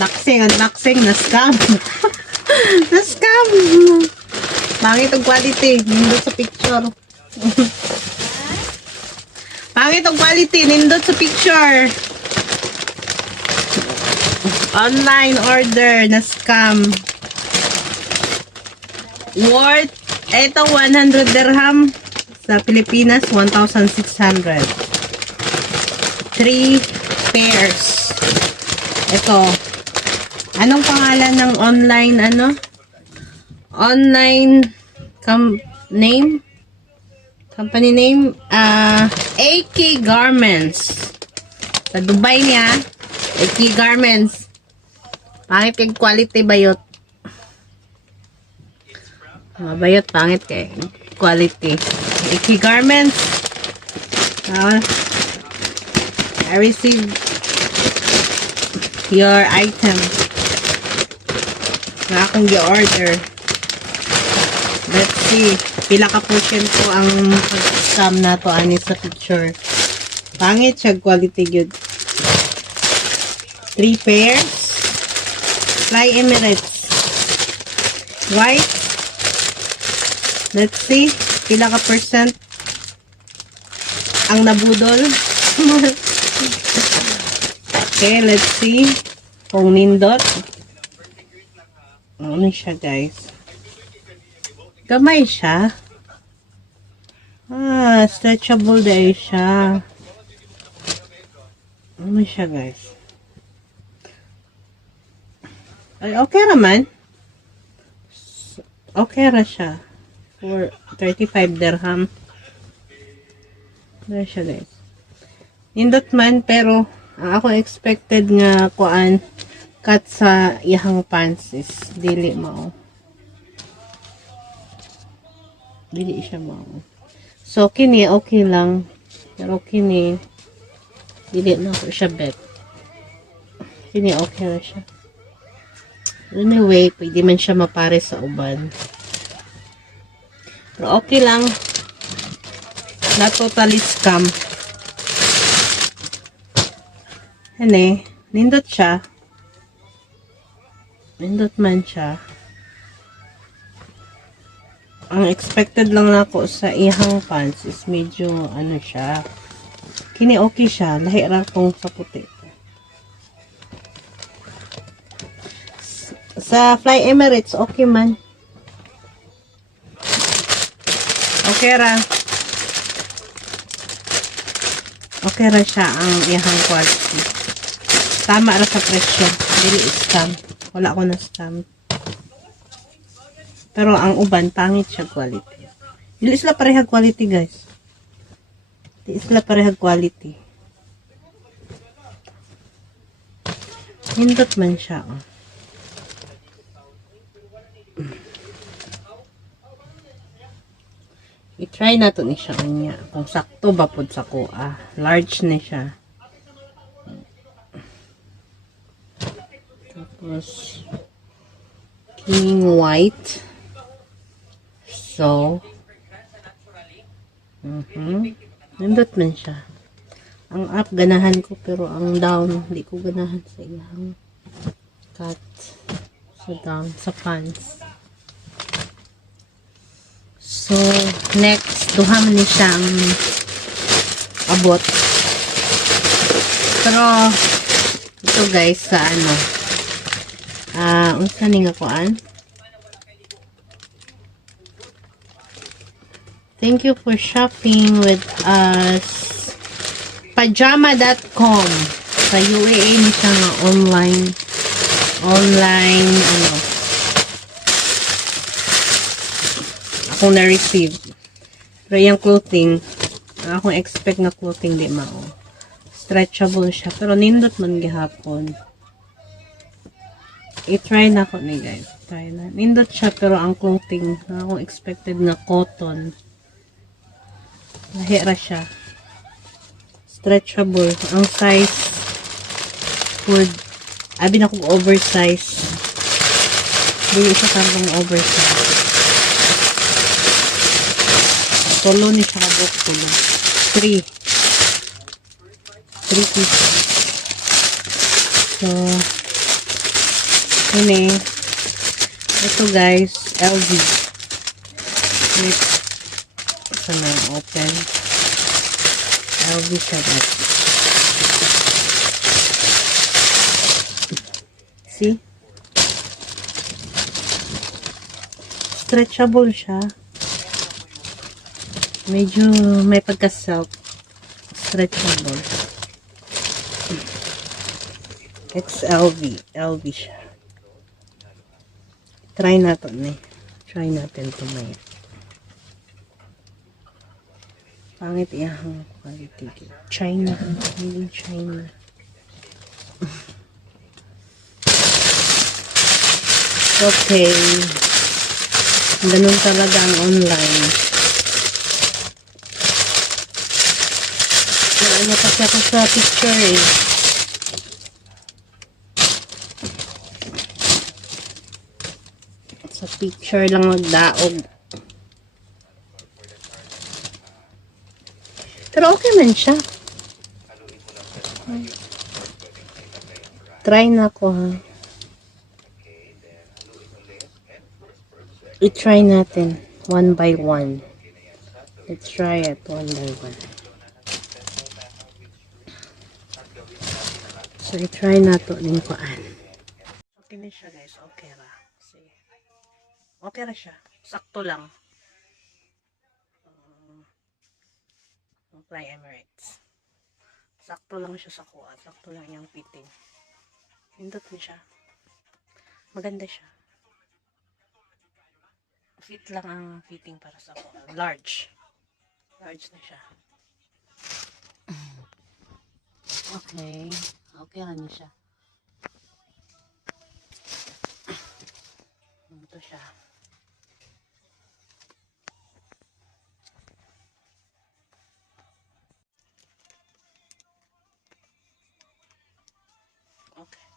Unboxing, na-scam. Na-scam. Pangit ang quality. Nindot sa picture. Pangit ang quality. Nindot sa picture. Online order. Na-scam. Worth, ito 100 dirham. Sa Pilipinas, 1,600. 3 pairs. Ito. Anong pangalan ng online, online name? Company name? AK Garments. Sa Dubai niya, AK Garments. Pangit kay quality bayot. Mabayot, pangit kay quality. AK Garments. I received your item na akong gi-order. Let's see. Pila ka portion po ang scam na to ani sa picture. Pangit siya quality good. 3 pairs. Fly Emirates. White. Let's see. Pila ka percent ang nabudol. Okay, let's see. Kung nindot. Ano siya, guys? Gamay siya. Stretchable dahil siya. Ano siya, guys? Ay, okay naman. Okay ra siya. For 35 dirham. Ano siya, guys? Nindot man, pero ang ako expected nga kuan cut sa iyang pants is dili mao. Dili siya mao. So kini okay lang. Pero kini dili na ko siya bet. Kini okay na siya. Anyway, pwede man siya mapare sa uban. Pero okay lang. Not totally scam. Ano nindot siya. Nindot man siya. Ang expected lang nako sa ihang pants is medyo ano siya. Kini okay siya. Lahi ra tong sa puti. Sa Fly Emirates, okay man. Okay ra. Okay ra siya ang ihang quality. Tama ra sa presyo. Dili scam. Wala ko na scam. Pero ang uban, pangit siya quality. Dili sila parehag quality, guys. Dili sila parehag quality. Hindot man siya, oh. I-try na to ni siya niya. Kung sakto ba po sa kuha. Large na siya. Tapos, king white. So, nindot man siya. Ang up, ganahan ko. Pero ang down, hindi ko ganahan sa iyang cut. So, down sa pants. So, next, duham ni siyang abot. Pero, ito guys, sa ano, unsa ni nga kuan? Thank you for shopping with us. Pajama.com. Sa UAE ni siya nga online, ano, akong na-receive. Pero yung clothing, akong expect na clothing di mao. Stretchable siya. Pero nindot man gihapon. I-try na ko ni guys. Try na. Nindot siya pero ang clothing, akong expected na cotton. Lahira siya. Stretchable. Ang size for abi na kong oversize. Dili siya kambang oversize. Tulo ni siya kabot tulo. 3 pieces. So, Ini. Ito guys, LV. Ito na open. LV siya guys. See? Stretchable siya. Medyo may pagka-silk. Stretchable. XLV. LV siya. Try natin eh. Try natin ito maya. Pangit iyahang quality. China. Hindi China. Okay. Ganun talaga ang online. Ano kasi ako sa picture eh. Sa picture lang magdaog. Pero okay man siya. Try na ko ha. I-try natin. One by one. Let's try it one by one. So, i-try nato din koan. Okay na siya guys. Okay ra. See. Okay ra siya. Sakto lang. Fly Emirates. Sakto lang siya sa kuha. Sakto lang yung fitting. Pindot na siya. Maganda siya. Fit lang ang fitting para sa kuha. Large. Large na siya. Okay. Okay lang niya siya. Ito siya. Okay.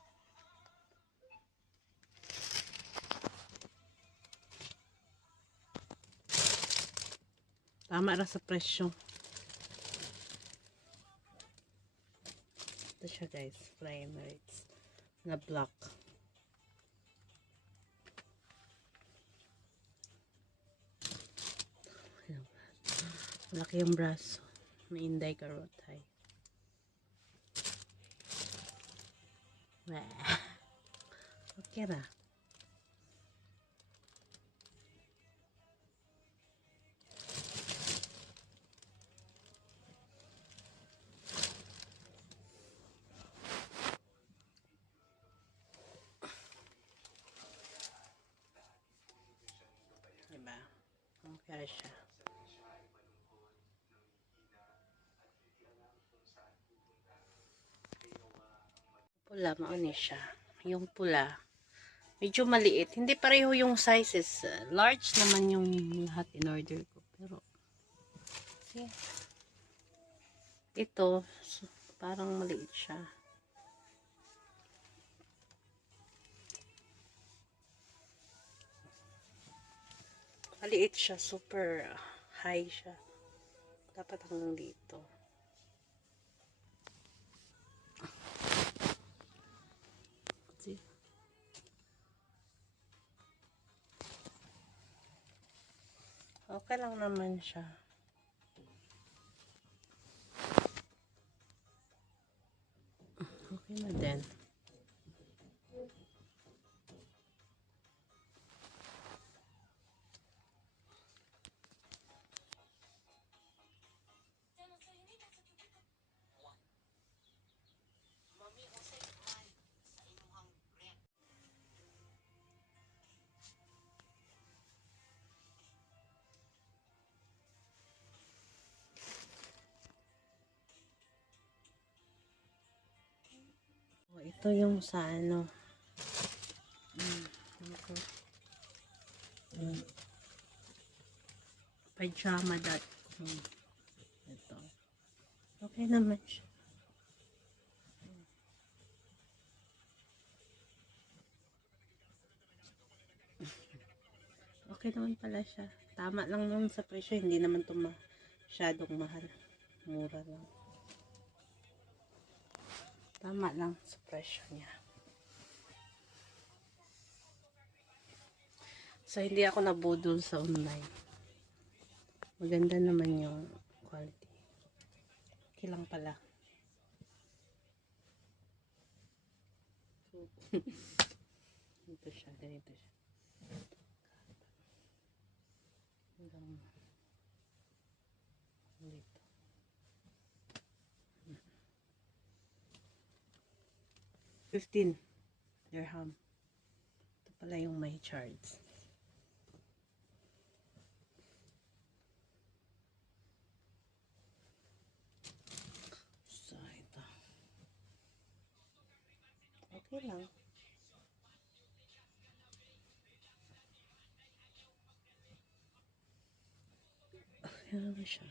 Tama ra sa presyo. Ito siya guys. Fly Emirates. Na black. Malaki yung braso. May inday karotay. Okay ra. Diba? Okay ra siya. Pula, mauni siya. Yung pula, medyo maliit. Hindi pareho yung sizes. Large naman yung lahat in order ko. Pero, see, ito, parang maliit siya. Maliit siya. Super high siya. Dapat hanggang dito. See? Okay lang naman siya. Okay na din. Oh, ito yung sa ano. Pajama.com. Ito. Okay naman siya. Okay naman pala siya. Tama lang naman sa presyo. Hindi naman ito masyadong mahal. Mura lang. Tama lang sa presyo niya. So, hindi ako nabudol sa online. Maganda naman yung quality. Okay lang pala. Ganito siya. Dito. $15. Ito pala yung may charge. So, ito. Okay lang. Okay lang siya.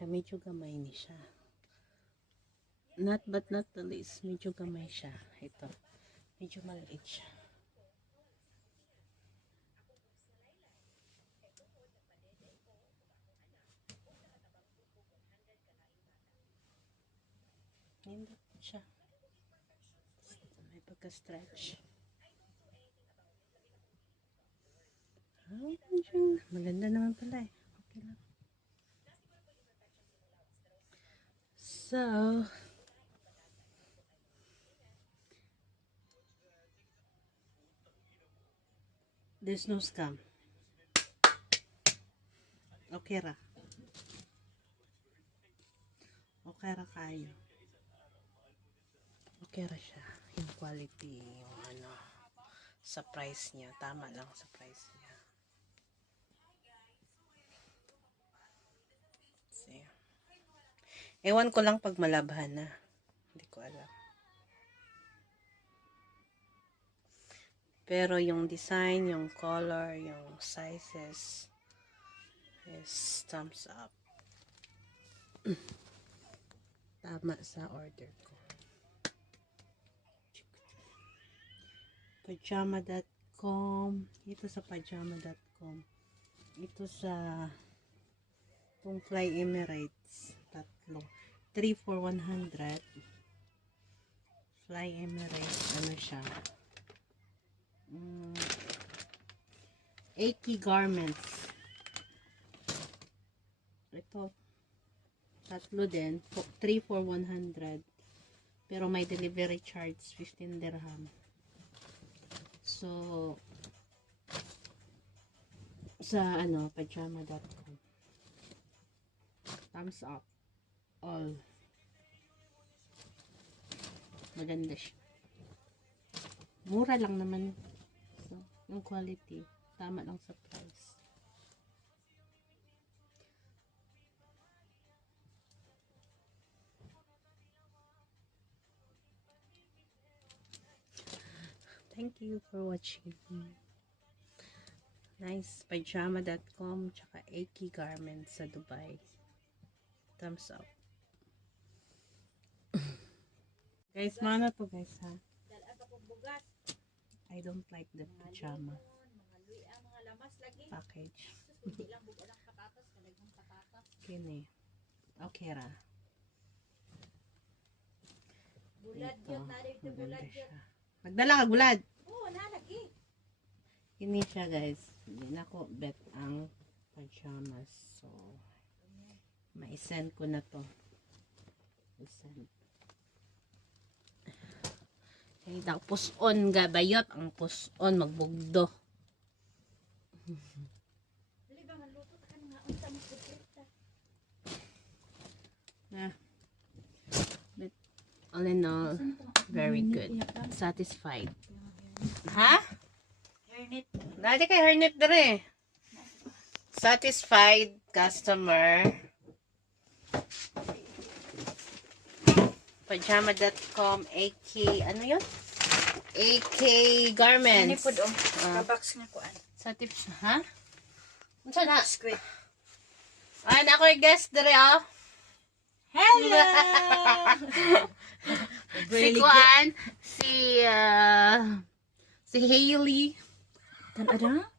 Medyo gamay ni siya. Not but not the least, medyo gamay siya. Ito. Medyo maliit siya. Hindi siya. May pagka-stretch. Maganda naman pala eh. Okay lang. So, there's no scam. Okay ra. Okay ra kayo. Okay ra siya. Yung quality, yung ano, sa price niya. Tama lang sa price niya. See. Ewan ko lang pag malabhan na. Hindi ko alam. Pero yung design, yung color, yung sizes is thumbs up. Tama sa order ko. Pajama.com. Ito sa pajama.com. Ito sa itong Fly Emirates. Tatlo. 3 for 100. Fly Emirates. Ano siya? 80 garments. Ito. Tatlo din. 3 for 100. Pero may delivery charge. 15 dirham. So, sa ano, pajama.com. Thumbs up. All. Maganda siya. Mura lang naman. So, yung quality. Tama lang sa price. Thank you for watching. Nice. Pajama.com tsaka Aki Garments sa Dubai. Thumbs up. Guys, mana to guys ha. I don't like the pajama package. Kini. Okay ra. Ito. Maganda siya. Magdala ka gulad. Oo, nalagi. Kini siya guys. Hindi na ko bet ang pajamas. So, ma-send ko na to. I-send. Ay, daw puson ga bayot ang puson magbugdo. Yeah. But all in all, very good. Satisfied. Ha? Hairnet. Dali kay hairnet dere. Satisfied customer. Pajama.com AK ano yun? AK Garments. Ano po doon? Kabox na kuan. Ha? Unsa na? Squid. Ay, na ako guest dere oh. Hello! Si Kuan, si Hailey. Tanada?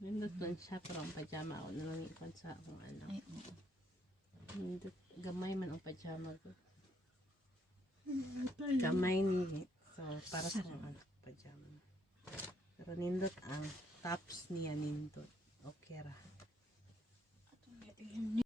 Nindot man siya, pero ang pajama ako nalang ikon sa akong anak. Ay, oo. Nindot, gamay man ang pajama ko. Gamay ni, so para sa akong anak pajama. Pero nindot ang tops niya nindot. Okay ra. Atong